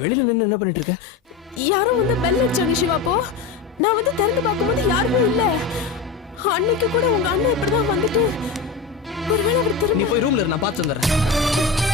வெளியில நின்னு என்ன பண்ணிட்டு இருக்க? யாரோ வந்து பெல் அடிச்சாங்க சிவா அப்போ நான் வந்து திறந்து பார்க்கும்போது யாருமே இல்ல. அன்னைக்கு கூட உங்க அண்ணன் இப்படிதான் வந்துட்டு. ஒருவேளை அவர் நீ திரும்ப போய் ரூம்ல நான் பார்த்து வந்துடுறேன்.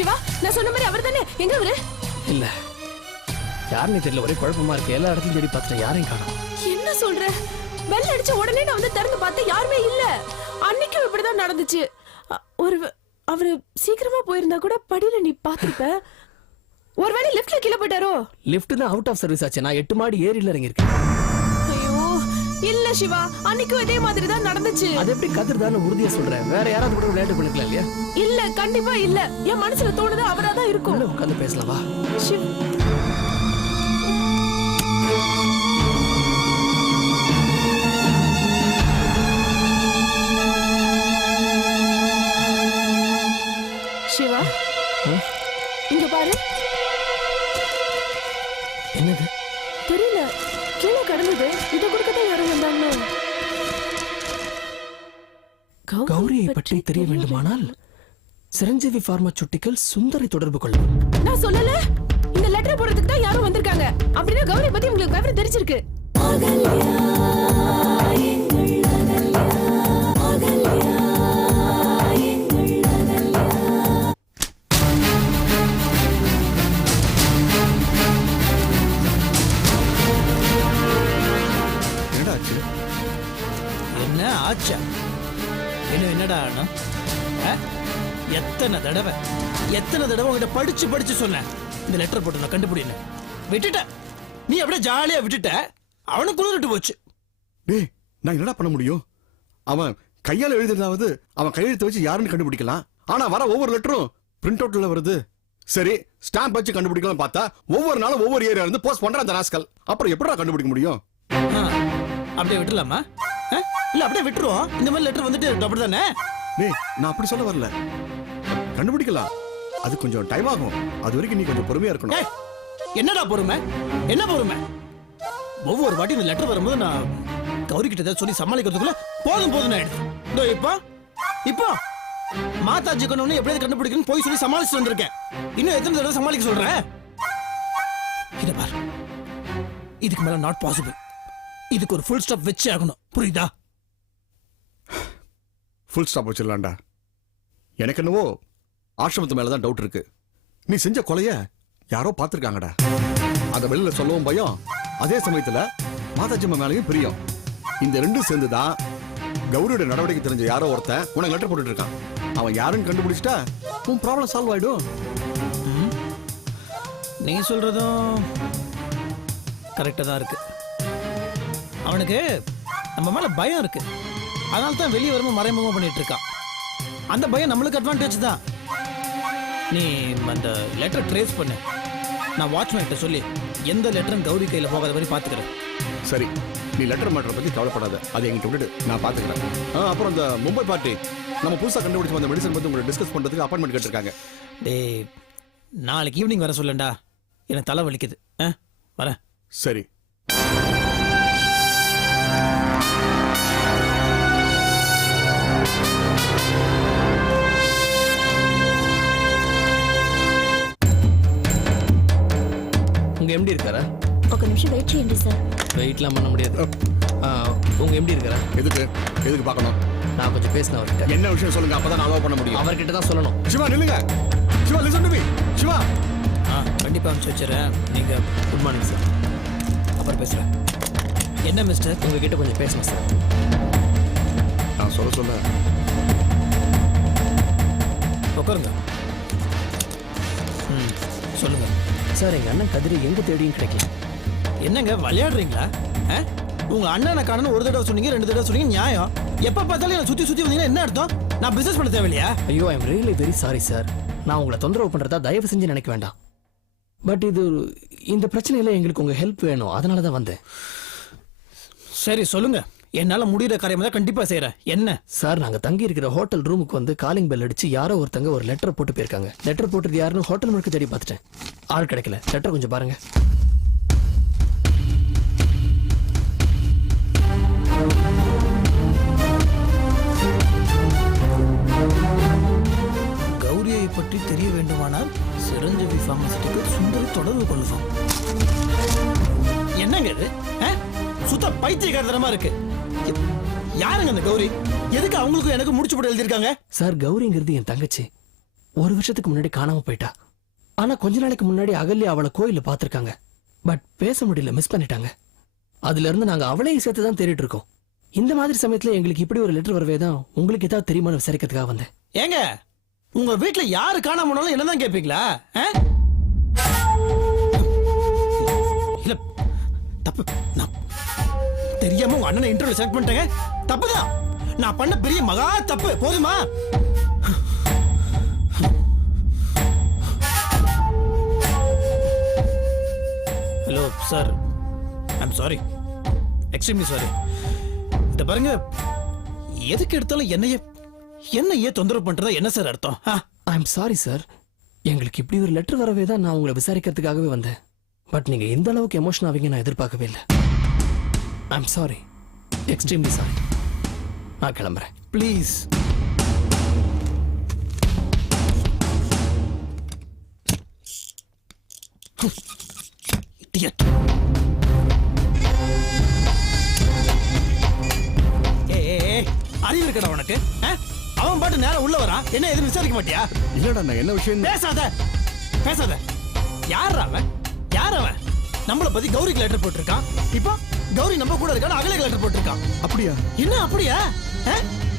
சிவா நான் சொன்ன மாதிரி அவர் தானே? எங்க அவரு? இல்ல. யாருன்னு தெரியல ஒரே குழப்பமா இருக்கு. எல்லா இடத்துலயும் தேடி பார்த்துட்டேன் யாரையும் காணோம். என்ன சொல்ற? பெல் அடிச்ச உடனே நான் வந்து திறந்து பார்த்தேன் யாருமே இல்ல. அன்னைக்கும் இப்படிதான் நடந்துச்சு. ஒரு அவரு சீக்கிரமா போயிருந்தா கூட படியில நீ பாத்திருப்ப ஒருவேளை லிஃப்ட்ல கீழே போயிட்டாரோ? லிஃப்ட் தான் அவுட் ஆஃப் சர்வீஸ் ஆச்சு. நான் எட்டு மாடி ஏரியில இறங்கியிருக்கேன். இல்ல சிவா அன்னைக்கும் இதே மாதிரி தான் நடந்துச்சு. அது எப்படி கதிர் தானே உறுதியா சொல்றேன் வேற யாராவது கூட விளையாட்டு பண்ணிக்கலாம் இல்லையா? இல்ல கண்டிப்பா இல்ல. என் மனசுல தோணுது அவரா தான் இருக்கும். உட்காந்து பேசலாம் சிவ். சிவா? இங்க பாரு. என்னது? தெரியல. கடந்தது இத கொடுக்கதான் யாரும் வந்தாங்க கௌரியை பற்றி தெரிய வேண்டுமானால் சிரஞ்சீவி பார்மாசூட்டிக்கல் சுந்தரை தொடர்பு கொள்ளும் நான் சொல்லல. இந்த லெட்டர் போடுறதுக்கு தான் யாரும் வந்திருக்காங்க. அப்படின்னா கௌரி பத்தி உங்களுக்கு விவரம் தெரிஞ்சிருக்கு. என்னடா ஆனும் ஆ? எத்தனை தடவை? எத்தனை தடவை உங்ககிட்ட படிச்சு படிச்சு சொன்னேன். இந்த லெட்டர் போட்டு நான் கண்டுபிடின்னு. விட்டுட்ட. நீ அப்படியே ஜாலியா விட்டுட்ட. அவனுக்கு குளிர்ட்டு போச்சு. டேய் நான் என்னடா பண்ண முடியும்? அவன் கையால எழுதுறதாவது அவன் கையெழுத்து வச்சு யாருன்னு கண்டுபிடிக்கலாம். ஆனா வர ஒவ்வொரு லெட்டரும் பிரிண்ட் அவுட்ல வருது. சரி ஸ்டாம்ப் வச்சு கண்டுபிடிக்கலாம் பார்த்தா ஒவ்வொரு நாளும் ஒவ்வொரு ஏரியா இருந்து போஸ்ட் பண்ற அந்த ராஸ்கல் அப்புறம் எப்படிடா கண்டுபிடிக்க முடியும்? அப்படியே விட்டுலாமா? இல்ல அப்படியே விட்டுருவோம். இந்த மாதிரி லெட்டர் வந்துட்டு அப்படி தானே? டேய் நான் அப்படி சொல்ல வரல. கண்டுபிடிக்கலாம். அது கொஞ்சம் டைம் ஆகும். அது வரைக்கும் நீ கொஞ்சம் பொறுமையா இருக்கணும். என்னடா பொறுமை? என்ன பொறுமை? ஒவ்வொரு வாட்டி இந்த லெட்டர் வரும்போது நான் கௌரி கிட்ட ஏதாவது சொல்லி சமாளிக்கிறதுக்குள்ள போதும் போதும் ஆயிடுது இதோ இப்போ? இப்போ? மாதாஜி கொண்டு எப்படியாவது கண்டுபிடிக்கணும் போய் சொல்லி சமாளிச்சு வந்திருக்கேன். இன்னும் எத்தனை தடவை சமாளிக்க சொல்றேன்? இத பாரு. இதுக்கு மேல நாட் பாசிபிள் இதுக்கு ஒரு ஃபுல் ஸ்டாப் வச்சே ஆகணும். புரியுதா? ஃபுல் ஸ்டாப் வச்சிடலாம்டா. எனக்கு என்னவோ ஆசிரமத்து மேல தான் டவுட் இருக்கு. நீ செஞ்ச கொலைய யாரோ பார்த்துருக்காங்கடா. அதை வெளியில் சொல்லவும் பயம். அதே சமயத்தில் மாதாஜிம்மா மேலேயும் பிரியம். இந்த ரெண்டும் சேர்ந்து தான் கௌரியோட நடவடிக்கை தெரிஞ்ச யாரோ ஒருத்தன் உனக்கு லெட்டர் போட்டுட்டு இருக்கான் அவன் யாருன்னு கண்டுபிடிச்சிட்டா உன் ப்ராப்ளம் சால்வ் ஆயிடும். நீ சொல்றதும் கரெக்டாக தான் இருக்கு. அவனுக்கு நம்ம மேலே பயம் இருக்குது அதனால தான் வெளியே வரும்போது மறைமுகமாக பண்ணிட்டு இருக்கான். அந்த பயம் நம்மளுக்கு அட்வான்டேஜ் தான். நீ அந்த லெட்டர் ட்ரேஸ் பண்ணு. நான் வாட்ச்மேன் கிட்ட சொல்லி எந்த லெட்டரும் கௌரி கையில் போகாத மாதிரி பார்த்துக்கிறேன் சரி நீ லெட்டர் மேட்டரை பத்தி கவலைப்படாத. அதை என்கிட்ட விட்டுடு நான் பாத்துக்கிறேன். ஆ, அப்புறம் இந்த மும்பை பார்ட்டி நம்ம புதுசா கண்டுபிடிச்ச அந்த மெடிசன் பத்தி உங்களை டிஸ்கஸ் பண்றதுக்கு அப்பாயின்மெண்ட் கேட்டிருக்காங்க. டேய் நாளைக்கு ஈவினிங் வர சொல்லண்டா. எனக்கு தலை வலிக்குது. ஆ வரேன். சரி. உங்க எம்டி இருக்காரா ఒక నిమిషం వెయిట్ చేయండి సార్ வெயிட்லாம் பண்ண முடியாது ஆ, உங்க எம்டி இருக்காரா எதுக்கு எதுக்கு பார்க்கணும் நான் கொஞ்சம் பேசினேன் அவர்கிட்ட என்ன விஷயம் சொல்லுங்க அப்பதான் நான் அலோவ் பண்ண முடியும் அவர்கிட்ட தான் சொல்லணும் சிவா நில்லுங்க Shiva listen to me Shiva ஆ கண்டிப்பாக அனுப்பிச்சு வச்சுறேன் நீங்கள் குட் மார்னிங் சார் அப்புறம் பேசுகிறேன் என்ன மிஸ்டர் உங்ககிட்ட கொஞ்சம் பேசணும் சார் நான் சொல்ல சொல்ல உட்காருங்க ம் சொல்லுங்கள் சார் எங்கள் அண்ணன் கதிரை எங்கே தேடியும் கிடைக்கல. என்னங்க விளையாடுறீங்களா? உங்க அண்ணனை காணணும் ஒரு தடவை சொன்னீங்க ரெண்டு தடவை சொன்னீங்க நியாயம். எப்ப பார்த்தாலும் என்ன சுத்தி சுத்தி வந்தீங்கன்னா என்ன அர்த்தம்? நான் பிசினஸ் பண்ண தேவையில்லையா? ஐயோ I am really very sorry sir நான் உங்களை தொந்தரவு பண்ணுறதா தயவு செஞ்சு நினைக்க வேண்டாம். பட் இது இந்த பிரச்சனையில எங்களுக்கு உங்கள் ஹெல்ப் வேணும். அதனால தான் வந்தேன். சரி சொல்லுங்க. என்னால முடியிற காரியம் தான் கண்டிப்பா செய்யறேன் என்ன? சார் நாங்கள் தங்கி இருக்கிற ஹோட்டல் ரூமுக்கு வந்து காலிங் பெல் அடிச்சு யாரோ ஒருத்தங்க ஒரு லெட்டர் போட்டு போயிருக்காங்க. லெட்டர் போட்டது யாருன்னு ஹோட்டல் முழுக்க தேடி பார்த்துட்டேன். ஆள் கிடைக்கல. லெட்டர் கொஞ்சம் பாருங்க. கௌரியை பற்றி தெரிய வேண்டுமானால் சிரஞ்சீவி பார்மசிட்டிக்கு சுந்தரி தொடர்பு கொள்ளுவோம் என்னங்க இது? ஆ? சுத்த பைத்தியக்காரத்தனமா இருக்கு. யாருங்க அந்த கௌரி? எதுக்கு அவங்களுக்கும் எனக்கு முடிச்சு போட்டு எழுதியிருக்காங்க? சார் கௌரிங்கிறது என் தங்கச்சி. ஒரு வருஷத்துக்கு முன்னாடி காணாம போயிட்டா. ஆனா கொஞ்ச நாளைக்கு முன்னாடி அகல்யா அவளை கோயில்ல பார்த்திருக்காங்க. பட் பேச முடியல மிஸ் பண்ணிட்டாங்க. அதுல இருந்து நாங்க அவளையும் சேர்த்து தான் தேடிட்டு இருக்கோம். இந்த மாதிரி சமயத்துல எங்களுக்கு இப்படி ஒரு லெட்டர் வரவே தான் உங்களுக்கு ஏதாவது தெரியுமான்னு விசாரிக்கிறதுக்காக வந்தேன். ஏங்க உங்க வீட்ல யாரு காணாம போனாலும் என்னதான் கேட்பீங்களா? இல்ல தப்பு. நான் தெரியாம உங்க அண்ணனை இன்டர்வியூ செலக்ட் பண்ணிட்டேங்க. தப்புதான். நான் பண்ண பெரிய மகா தப்பு. போதுமா? Hello sir I'm sorry extremely sorry இந்த பாருங்க எதுக்கு எடுத்தாலும் என்னையே என்னையே தொந்தரவு பண்றதா என்ன சார் அர்த்தம்? ஐம் சாரி சார் எங்களுக்கு இப்படி ஒரு லெட்டர் வரவே தான் நான் உங்களை விசாரிக்கிறதுக்காகவே வந்தேன். பட் நீங்கள் இந்த அளவுக்கு எமோஷன் ஆவீங்க நான் எதிர்பார்க்கவே இல்லை. I am sorry extremely sorry நான் கிளம்புறேன் ப்ளீஸ் அறிவு இருக்கடா உனக்கு? அவன் பாட்டு நேரம் உள்ள வரான் என்ன எதுவும் விசாரிக்க மாட்டியா இல்லடா நான் என்ன விஷயம் பேசாத பேசாத யார் அவன் யார் அவன் நம்மள பத்தி கௌரிக்கு லெட்டர் போட்டிருக்கான் இப்போ கௌரி நம்ம கூட இருக்கான்னு அகலைக்கு லெட்டர் போட்டிருக்கான். அப்படியா? என்ன அப்படியா?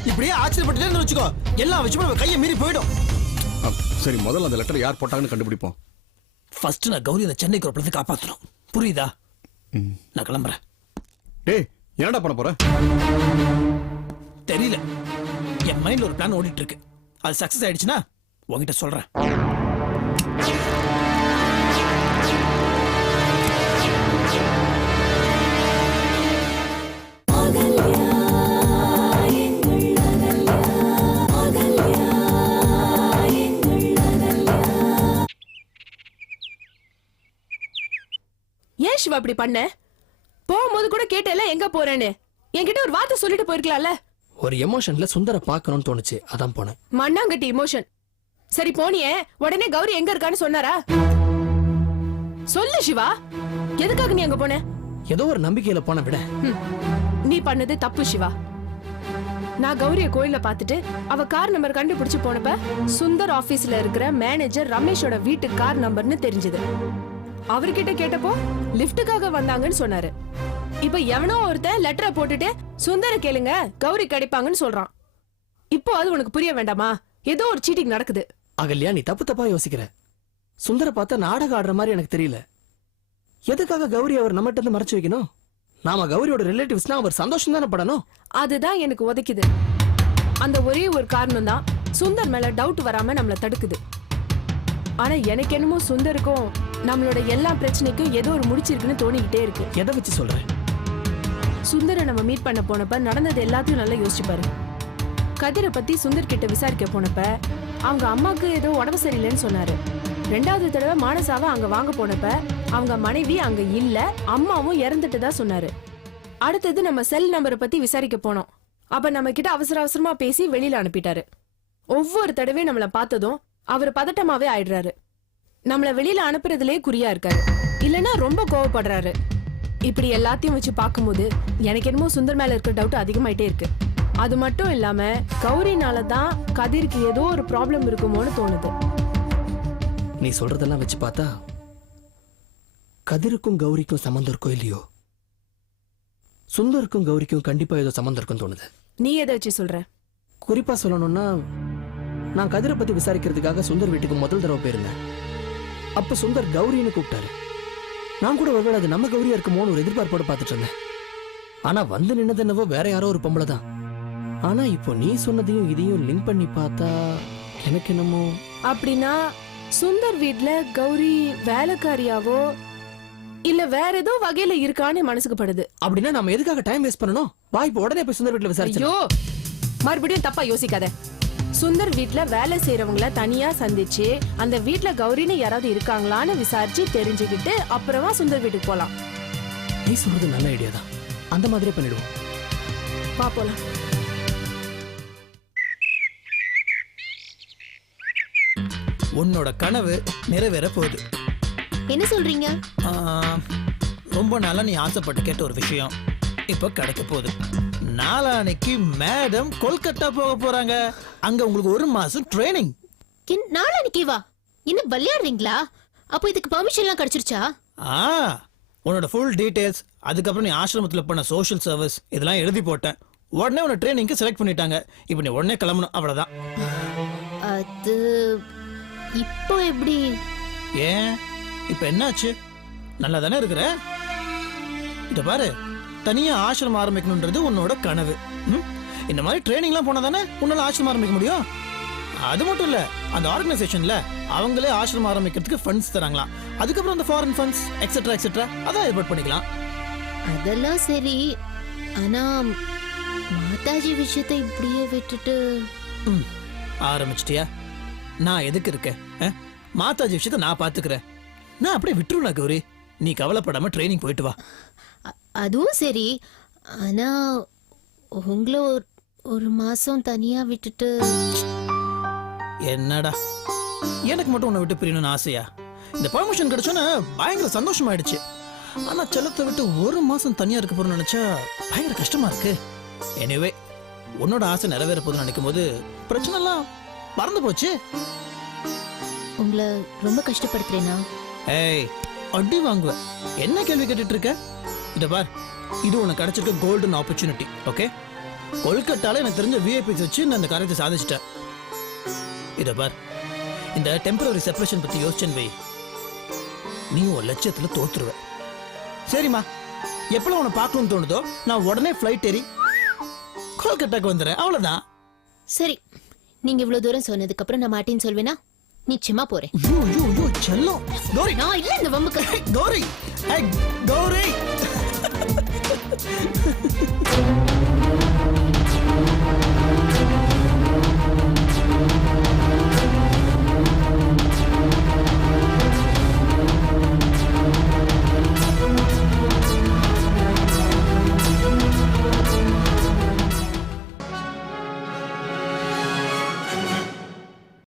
இப்படியே ஆச்சரியப்பட்டுட்டேன்னு வச்சுக்கோ. எல்லா விஷயமும் நம்ம கையை மீறி போயிடும். சரி முதல்ல அந்த லெட்டர் யார் போட்டாங்கன்னு கண்டுபிடிப்போம். ஃபர்ஸ்ட் நான் கௌரி அந்த சென்னை குரப்பிலிருந்து காப்பாற்றணும் புரியுதா? ம். நான் கிளம்புறேன். டேய் என்னடா பண்ண போற? தெரியல. என் மைண்ட்ல ஒரு பிளான் ஓடிட்டு இருக்கு. அது சக்சஸ் ஆயிடுச்சுன்னா உன்கிட்ட சொல்றேன். ஏன் சிவா இப்படி பண்ண? போகும்போது கூட கேட்டல எங்க போறேன்னு? என்கிட்ட ஒரு வார்த்தை சொல்லிட்டு போயிருக்கலாம்ல? ஒரு எமோஷன்ல சுந்தர பார்க்கணும்னு தோணுச்சு. அதான் போனேன். மண்ணாங்கட்டி இமோஷன் சரி போனியே. உடனே கௌரி எங்க இருக்கான்னு சொன்னாரா? சொல்லு சிவா. எதுக்காக நீ அங்க போன? ஏதோ ஒரு நம்பிக்கையில போன விட. நீ பண்ணது தப்பு சிவா. நான் கௌரிய கோயில்ல பார்த்துட்டு அவ கார் நம்பர் கண்டுபிடிச்சு போனப்ப சுந்தர் ஆபீஸ்ல இருக்கிற மேனேஜர் ரமேஷோட வீட்டு கார் நம்பர்னு தெரிஞ்சது. அவர்கிட்ட கேட்டப்போ லிஃப்ட்டுக்காக வந்தாங்கன்னு சொன்னாரு. இப்ப எவனோ ஒருத்தன் லெட்டரை போட்டுட்டு சுந்தர கேளுங்க கௌரி கிடைப்பாங்கன்னு சொல்றான். இப்போ அது உனக்கு புரிய வேண்டாமா? ஏதோ ஒரு சீட்டிங் நடக்குது. அகல்யா நீ தப்பு தப்பா யோசிக்கிற. சுந்தர பார்த்தா நாடகம் ஆடுற மாதிரி எனக்கு தெரியல. எதுக்காக கௌரி அவர் நம்மகிட்ட இருந்து மறைச்சு வைக்கணும்? நாம கௌரியோட ரிலேட்டிவ்ஸ்னா அவர் சந்தோஷம் தானே படணும்? அதுதான் எனக்கு உதைக்குது. அந்த ஒரே ஒரு காரணம் தான் சுந்தர் மேல டவுட் வராம நம்மள தடுக்குது. ஆனா எனக்கு என்னமோ சுந்தருக்கும் நம்மளோட எல்லா பிரச்சனைக்கும் ஏதோ ஒரு முடிச்சிருக்குன்னு தோணிக்கிட்டே இருக்கு. எதை வச்சு சொல்றேன் சுந்தரை நம்ம மீட் பண்ண போனப்ப நடந்தது எல்லாத்தையும் நல்லா யோசிச்சு பாரு. கதிரை பத்தி சுந்தர் கிட்ட விசாரிக்க போனப்ப அவங்க அம்மாக்கு ஏதோ உடம்பு சரியில்லைன்னு சொன்னாரு. ரெண்டாவது தடவை மானசாவை அங்க வாங்க போனப்ப அவங்க மனைவி அங்க இல்ல அம்மாவும் இறந்துட்டு தான் சொன்னாரு. அடுத்தது நம்ம செல் நம்பரை பத்தி விசாரிக்க போனோம். அப்ப நம்ம கிட்ட அவசர அவசரமா பேசி வெளியில அனுப்பிட்டாரு. ஒவ்வொரு தடவையும் நம்மள பார்த்ததும் அவர் பதட்டமாவே ஆயிடுறாரு. நம்மள வெளியில அனுப்புறதுலயே குறியா இருக்காரு. இல்லனா ரொம்ப கோவப்படுறாரு. இப்படி எல்லாத்தையும் வச்சு பார்க்கும்போது எனக்கு என்னமோ சுந்தர் மேல இருக்க டவுட் அதிகமாயிட்டே இருக்கு. அது மட்டும் இல்லாம கௌரினால தான் கதிருக்கு ஏதோ ஒரு ப்ராப்ளம் இருக்குமோன்னு தோணுது. நீ சொல்றதெல்லாம் வச்சு பார்த்தா கதிருக்கும் கௌரிக்கும் சம்மந்தம் இருக்கோ இல்லையோ? சுந்தருக்கும் கௌரிக்கும் கண்டிப்பா ஏதோ சம்மந்தம் இருக்குன்னு தோணுது. நீ எதை வச்சு சொல்ற? குறிப்பா சொல்லணும்னா நான் கதிரை பத்தி விசாரிக்கிறதுக்காக சுந்தர் வீட்டுக்கு முதல் தடவை போயிருந்தேன். அப்ப சுந்தர் கௌரின்னு கூப்பிட்டாரு. நான் கூட ஒருவேளை அது நம்ம கௌரியா இருக்குமோன்னு ஒரு எதிர்பார்ப்போட பார்த்துட்டு இருந்தேன். ஆனா வந்து நின்னது என்னவோ வேற யாரோ ஒரு பொம்பளை தான். ஆனா இப்போ நீ சொன்னதையும் இதையும் லிங்க் பண்ணி பார்த்தா எனக்கு என்னமோ அப்படின்னா சுந்தர் வீட்ல கௌரி வேலைக்காரியாவோ இல்ல வேற ஏதோ வகையில இருக்கான்னு மனசுக்கு படுது. அப்படின்னா நம்ம எதுக்காக டைம் வேஸ்ட் பண்ணணும்? வா இப்போ உடனே போய் சுந்தர் வீட்டுல விசாரிச்சு ஐயோ! மறுபடியும் தப்பா யோசிக்காத. சுந்தர் வீட்ல வேலை செய்யறவங்கள தனியா சந்திச்சு அந்த வீட்ல கௌரின்னு யாராவது இருக்காங்களான்னு விசாரிச்சு தெரிஞ்சுக்கிட்டு அப்புறமா சுந்தர் வீட்டுக்கு போலாம். நீ சொல்றது நல்ல ஐடியா தான். அந்த மாதிரியே பண்ணிடுவோம். வா போலாம். உன்னோட கனவு நிறைவேற போகுது. என்ன சொல்றீங்க? ஆ, ரொம்ப நாளா நீ ஆசைப்பட்டு கேட்ட ஒரு விஷயம் இப்போ கிடைக்க போகுது. நாளானைக்கு மேடம் கொல்கத்தா போக போறாங்க. அங்க உங்களுக்கு ஒரு மாசம் ட்ரைனிங் நாளானிக்கு வா. என்ன விளையாடுறீங்களா? அப்போ இதுக்கு பெர்மிஷன்லாம் கிடைச்சிருச்சா? ஆ உன்னோட ஃபுல் டீடைல்ஸ் அதுக்கப்புறம் நீ ஆசிரமத்தில் பண்ண சோஷியல் சர்வீஸ் இதெல்லாம் எழுதி போட்டேன். உடனே உன்னை ட்ரைனிங்க்கு செலக்ட் பண்ணிட்டாங்க. இப்போ நீ உடனே கிளம்பணும் அவ்வளவுதான். அது இப்போ எப்படி? ஏன்? இப்போ என்னாச்சு? நல்லா தானே இருக்கிற? இத பாரு. தனியா ஆசிரமம் ஆரம்பிக்கணுன்றது உன்னோட கனவு? இந்த மாதிரி ட்ரைனிங்லாம் போனா தானே உன்னால ஆசிரமம் ஆரம்பிக்க முடியும்? அது மட்டும் இல்ல அந்த ஆர்கனைசேஷன்ல அவங்களே ஆசிரமம் ஆரம்பிக்கிறதுக்கு ஃபண்ட்ஸ் தராங்களாம் அதுக்கப்புறம் அந்த ஃபாரின் ஃபண்ட்ஸ் எக்ஸெட்ரா எக்ஸெட்ரா அதான் ஏற்பாடு பண்ணிக்கலாம். அதெல்லாம் சரி ஆனா மாதாஜி விஷயத்தை இப்படியே விட்டுட்டு ம், ஆரம்பிச்சிட்டியா? நான் எதுக்கு இருக்கேன்? மாதாஜி விஷயத்த நான் பாத்துக்கிறேன். நான் அப்படியே விட்டுருவேன் கௌரி? நீ கவலைப்படாம ட்ரைனிங் போயிட்டு வா. அதுவும் சரி. ஆனா உங்களை ஒரு ஒரு மாசம் தனியா விட்டுட்டு. என்னடா? எனக்கு மட்டும் உன்னை விட்டு பிரியணும்னு ஆசையா? இந்த பர்மிஷன் கிடைச்சோன்னே பயங்கர சந்தோஷமாயிடுச்சு. ஆனா செல்லத்தை விட்டு ஒரு மாசம் தனியா இருக்க போறேன்னு நினைச்சா பயங்கர கஷ்டமா இருக்கு. எனிவே உன்னோட ஆசை நிறைவேற போதுன்னு நினைக்கும் போது பிரச்சனை எல்லாம் மறந்து போச்சு. உங்களை ரொம்ப கஷ்டப்படுத்துறேனா ஏய் அடி வாங்குவ. என்ன கேள்வி கேட்டுட்டு இருக்க? இத பார். இது உனக்கு கிடைச்சிருக்க கோல்டன் ஆப்பர்ச்சுனிட்டி ஓகே கொல்கட்டால எனக்கு தெரிஞ்ச விஐபிஸ் வச்சு நான் இந்த காரியத்தை சாதிச்சிட்டேன். இத பார். இந்த டெம்பரரி செப்பரேஷன் பத்தி யோசிச்சேன் வை. நீ ஒரு லட்சத்துல தோத்துருவ. சரிம்மா. எப்பலாம் உன்னை பார்க்கணும்னு தோணுதோ நான் உடனே ஃப்ளைட் ஏறி கொல்கட்டாக்கு வந்துடுறேன். அவ்வளவுதான். சரி. நீங்க இவ்வளவு தூரம் சொன்னதுக்கு அப்புறம் நான் மாட்டேன்னு சொல்வேனா? நிச்சயமா போறேன். ஐயோ ஐயோ ஐயோ செல்லம். கௌரி நான் இல்ல இந்த வம்புக்கு. கௌரி. கௌரி. Thank you.